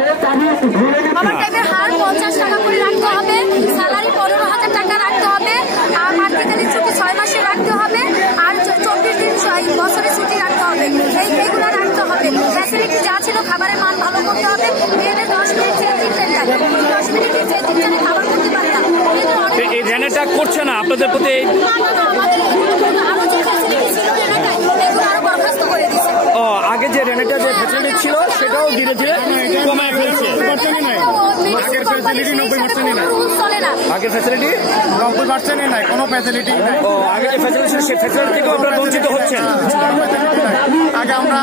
ওভারটাইমের হার 50 টাকা করে রাখতে হবে, স্যালারি 15,000 টাকা রাখতে হবে, আর মার্কেটালি ছুটি 6 মাসে রাখতে হবে, আর 24 দিন বছরে ছুটি রাখতে হবে। এইগুলো রাখতে হবে। ফ্যাসিলিটি যা ছিল খাবারের মান ভালো করতে হবে। মেয়েদের 10 মিনিট চেঞ্জিং টাইম থাকে, 10 মিনিটের চেঞ্জিং টাইমে খাবার করতে পারতাম। এই রেনেটা করছে না আপনাদের প্রতি? আরো যে ফ্যাসিলিটি ছিল রেনেটায় এগুলো আরো বরখাস্ত করে দিয়েছে। ও আগে যে রেনেটা যে ফ্যাসিলিটি ছিল সেটাও ধীরে ধীরে কমায় ফেলছে। আগের ফ্যাসিলিটি 90% নাই, চলে না। আগের ফ্যাসিলিটি 90% নাই, কোনো ফ্যাসিলিটি নাই। ও আগে যে ফ্যাসিলিটি ছিল সেই ফ্যাসিলিটি থেকেও আপনারা বঞ্চিত হচ্ছেন। আগে আমরা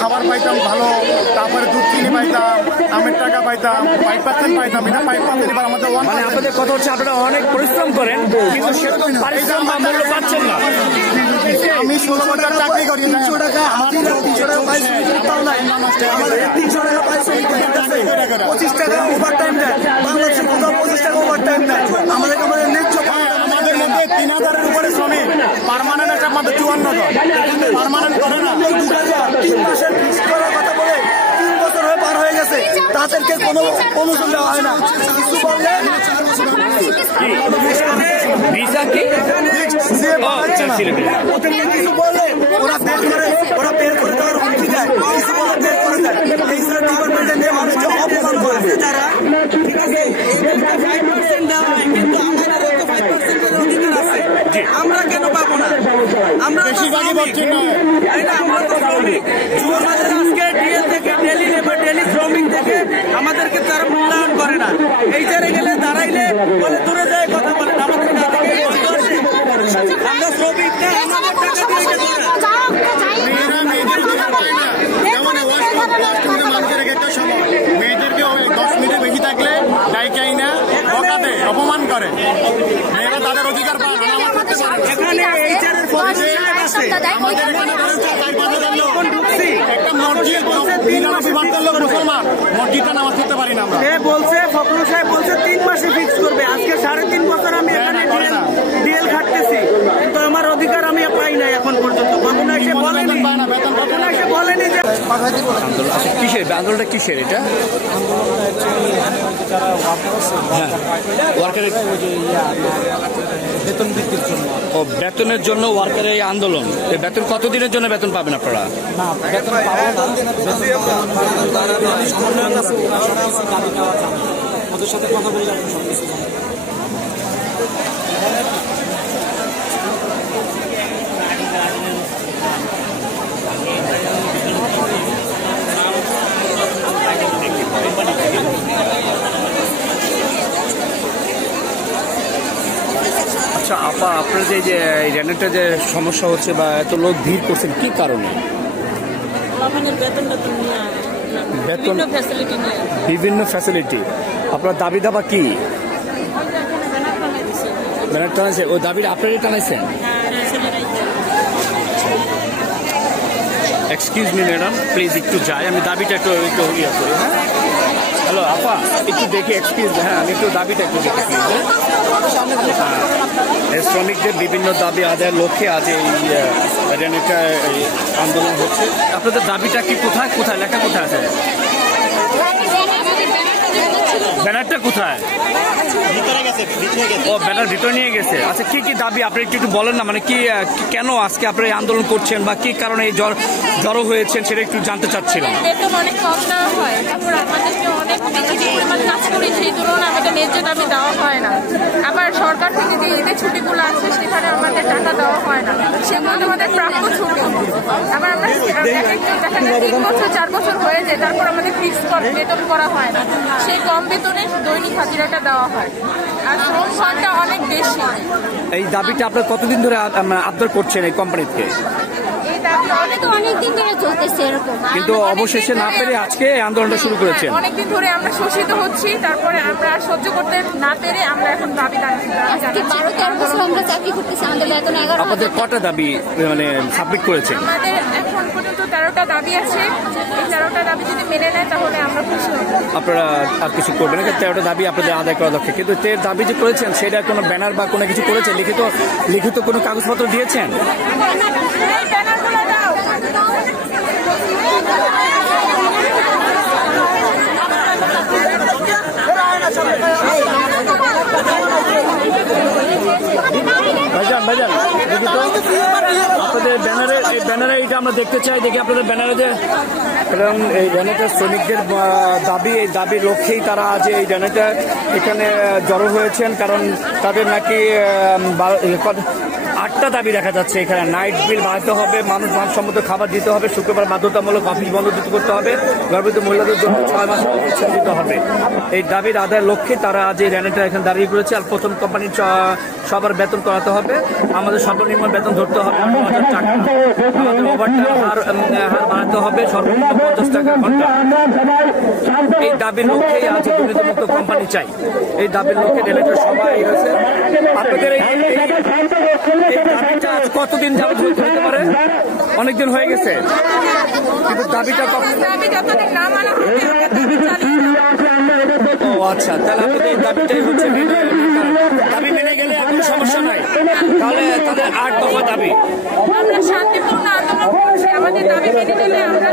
খাবার পাইতাম ভালো, তারপরে দুধ চিনি পাইতাম, আমের টাকা পাইতাম, 5% পাইতাম। এটা 5% এবার আমাদের মানে আপনাদের কথা হচ্ছে আপনারা অনেক পরিশ্রম করেন কিন্তু সেরকম পারিশ্রমিক বা মূল্য পাচ্ছেন না। আমি 16 বছর চাকরি করি, 300 টাকা হাজিরা, 300 টাকা পাই, তাও নাই। আমাদের 300 টাকা পাই, 25 টাকা ওভার টাইম দেয়। বাংলাদেশে কোথাও 25 টাকা ওভার টাইম দেয়। আমাদের ন্যায্য আমাদের মধ্যে 3000-এর উপরে শ্রমিক, পার্মানেন্ট আছে আমাদের 54 জন, পার্মানেন্ট করে না। 3 মাসের ফিক্স করার কথা বলে 3 বছর হয়ে পার হয়ে গেছে, তাদেরকে কোনো অনুমোদন দেওয়া হয় না। কিছু বললে ভিসা কি কিছু বললে ওরা বের করে দেওয়ার হুমকি দেয়, কিছু বলে বের করে দেয়। এই ডিপার্টমেন্টে নিয়ে মানুষকে অপমান করে তারা। ঠিক আছে, 5% দেওয়া হয়, কিন্তু আমাদের 5%-এর অধিকার আছে। আমরা কেন পাবো না? আমরা বেশিরভাগই বলছি না, আমরা তো শ্রমিক। আমাদের আজকে ডিএল থেকে ডেলি লেবার, ডেলি শ্রমিক থেকে আমাদেরকে তারা মূল্যায়ন করে না। এই জায়গায় গেলে দাঁড়াইলে বলে দূরে যায় কথা বলেন, আমাদের না থেকে আমরা শ্রমিক না, আমাদের টাকা দিয়ে গেছে। মেয়েদেরকে 10 মিনিটের বেশি থাকলে ডাইকাই না, বকা দেয়, অপমান করে। মেয়েরা তাদের অধিকার পায় না। এখানে এইচআরের পদে আছে, আমাদের এখানে একটা মসজিদ বলছে 3 লোক মুসলমান, মসজিদটা নামাজ পড়তে পারি না আমরা। সে বলছে, ফখরুল সাহেব বলছে 3 মাসে ফিক্স করবে। আজকে 3.5 বছর আমি এখানে ডিএল খাটতেছি, কিন্তু আমার অধিকার আমি পাই না এখন পর্যন্ত। কখনো এসে বলেনি, কখনো এসে বলেনি যে কিসের আন্দোলনটা, কিসের এটা? ওয়ার্কারের বেতন বৃদ্ধির জন্য। ও বেতনের জন্য ওয়ার্কারের এই আন্দোলন। বেতন কতদিনের জন্য বেতন পাবেন আপনারা? না, বেতন পাবো না। সমন্বয়ক আছে, দাবি দেওয়া যাবে, ওদের সাথে কথা বলে আপনি সব কিছু জানেন। আচ্ছা আপা, আপনার যে রেনেটা যে সমস্যা হচ্ছে বা এত লোক ভিড় করছেন কি কারণে? বেতন, বিভিন্ন ফ্যাসিলিটি। আপনার দাবি দাবা কি? ব্যানার টানাইছে, ওই দাবিটা আপনারই টানাইছেন? এক্সকিউজ মি ম্যাডাম, প্লিজ একটু যাই, আমি দাবিটা একটু ইয়ে করি। হ্যাঁ, হ্যালো আপা, একটু দেখি, এক্সকিউজ। হ্যাঁ, আমি একটু দাবিটা একটু দেখি প্লিজ। হ্যাঁ, শ্রমিকদের বিভিন্ন দাবি আদায়ের লক্ষ্যে আজ এই রেনেটা আন্দোলন হচ্ছে। আপনাদের দাবিটা কি কোথায় কোথায় লেখা, কোথায় আছে ব্যানারটা? কোথায়? ও ব্যানার ভিতরে নিয়ে গেছে। আচ্ছা, কি কি দাবি আপনি একটু বলেন না, মানে কি কেন আজকে আপনারা এই আন্দোলন করছেন বা কি কারণে এই জড়ো হয়েছেন সেটা একটু জানতে চাচ্ছিলাম। বেতন অনেক কম দেওয়া হয়, তারপর আমাদেরকে অনেক বেশি পরিমাণ কাজ করি, সেই তুলনায় আমাদের ন্যায্য দাবি দেওয়া হয় না। আবার সরকার থেকে যে ঈদের ছুটিগুলো আছে সেখানে আমাদের টাকা দেওয়া হয় না, সেগুলো আমাদের প্রাপ্য ছুটি। আবার আমরা দেখা যায় 3 বছর 4 বছর হয়ে যায়, তারপর আমাদের ফিক্স বেতন করা হয় না, সেই কম বেতনে দৈনিক হাজিরাটা দেওয়া হয়, আর শ্রম ঘন্টা অনেক বেশি। এই দাবিটা আপনার কতদিন ধরে আবদার করছেন এই কোম্পানিতে? অনেকদিন ধরে চলতেছে এরকম, কিন্তু অবশেষে না পেরে আজকে আন্দোলনটা শুরু করেছেন। অনেকদিন ধরে আমরা শোষিত হচ্ছি, তারপরে আমরা সহ্য করতে না পেরে আমরা এখন দাবি জানাচ্ছি। 12-13 বছর আমরা চাকরি করতেছি, আমাদের বেতন 11। আপনাদের কটা দাবি মানে সাবমিট করেছেন? আমাদের এখন পর্যন্ত 13টা দাবি আছে। এই 13টা দাবি যদি মেনে নেয় তাহলে আমরা খুশি হব। আপনারা আর কিছু করবেন না? 13টা দাবি আপনাদের আদায় করা দরকার, কিন্তু 13 দাবি যে করেছেন সেটা কোনো ব্যানার বা কোনো কিছু করেছেন? লিখিত কোনো কাগজপত্র দিয়েছেন? আপনাদের ব্যানারে এটা আমরা দেখতে চাই, দেখি আপনাদের ব্যানারে যে এবং এই জেনারেটর শ্রমিকদের দাবি, এই দাবির লক্ষ্যেই তারা আজ এই জেনারেটর এখানে জড়ো হয়েছেন। কারণ তাদের নাকি 8টা দাবি দেখা যাচ্ছে এখানে। নাইট বিল বাড়াতে হবে, মানুষ মানসম্মত খাবার দিতে হবে, শুক্রবার বাধ্যতামূলক অফিস বন্ধ করতে হবে, গর্ভবতী মহিলাদের জন্য 6 মাস অবসর দিতে হবে। এই দাবির আদায়ের লক্ষ্যে তারা আজ এই জেনারেটর এখানে দাঁড়িয়ে করেছে। আর প্রথম কোম্পানির সবার বেতন করাতে হবে, আমাদের সর্বনিম্ন বেতন ধরতে হবে 8,000 টাকা, আমাদের ওভারটাইম হার বাড়াতে হবে সর্বনিম্ন 50 টাকা ঘন্টা। এই দাবির লক্ষ্যেই আজ দুর্নীতিমুক্ত কোম্পানি চাই। এই দাবির লক্ষ্যে জেনারেটর সবাই হয়েছে। আপনাদের এই দাবিটা কতদিন যাবত হতে পারে? অনেকদিন হয়ে গেছে, কিন্তু দাবিটা ও আচ্ছা, তাহলে আপনাদের এই দাবিটাই হচ্ছে দাবি মেনে গেলে এখন সমস্যা নাই, তাহলে তাদের 8 দফা দাবি। আমরা শান্তিপূর্ণ আন্দোলন করছি, আমাদের দাবি মেনে নিলে আমরা